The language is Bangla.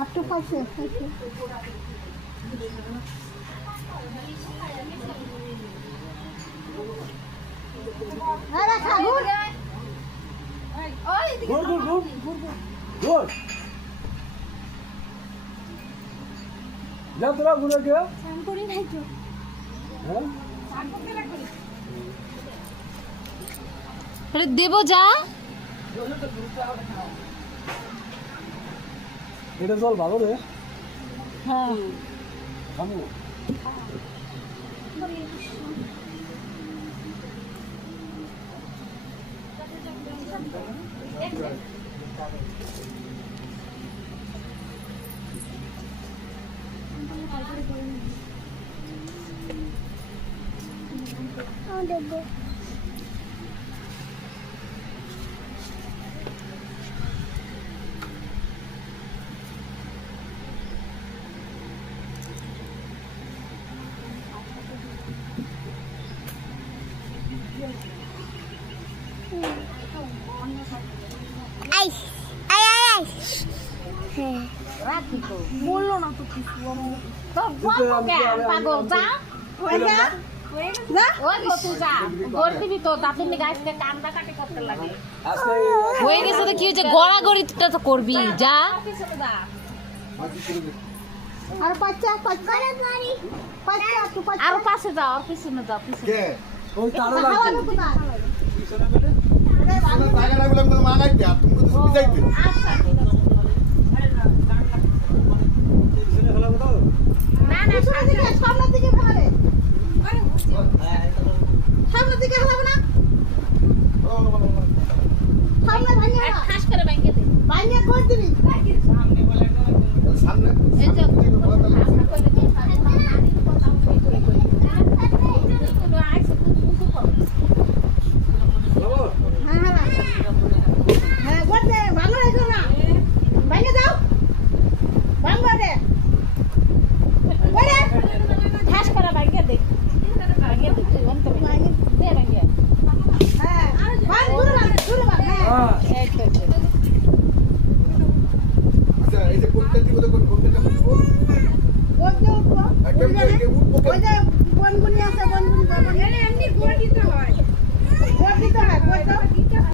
একটু পাশে তোরা ঘুরে গিয়ে দেব যা এটা জল ভালো রে। হ্যাঁ দেখবো বললো না তো কিছু পাগল যা হয়ে গেছে তো কি হয়েছে গড়াগড়িটা তো করবি যা আর বাচ্চা আর পাশে যাও আর পিছনে যাও পিছনে ওই তারও খাওয়ানো লাগবে কোথায় না না সামনের দিকে ফেলাবে সামনের দিকে ফেলাবে না সামনে ভাঙিয়ে না ঠাস করে ব্যাংকে দে ভাঙিয়ে করে দিবি এই যে হ্যাঁ বলতে ভালো হয়েছে না ভাঙে যাও ভাঙবা রে ঠাস করে ব্যাংকে দে ব্যাংকে দে দে ব্যাংকে হ্যাঁ ভাঙ দূরে ভাঙ হ্যাঁ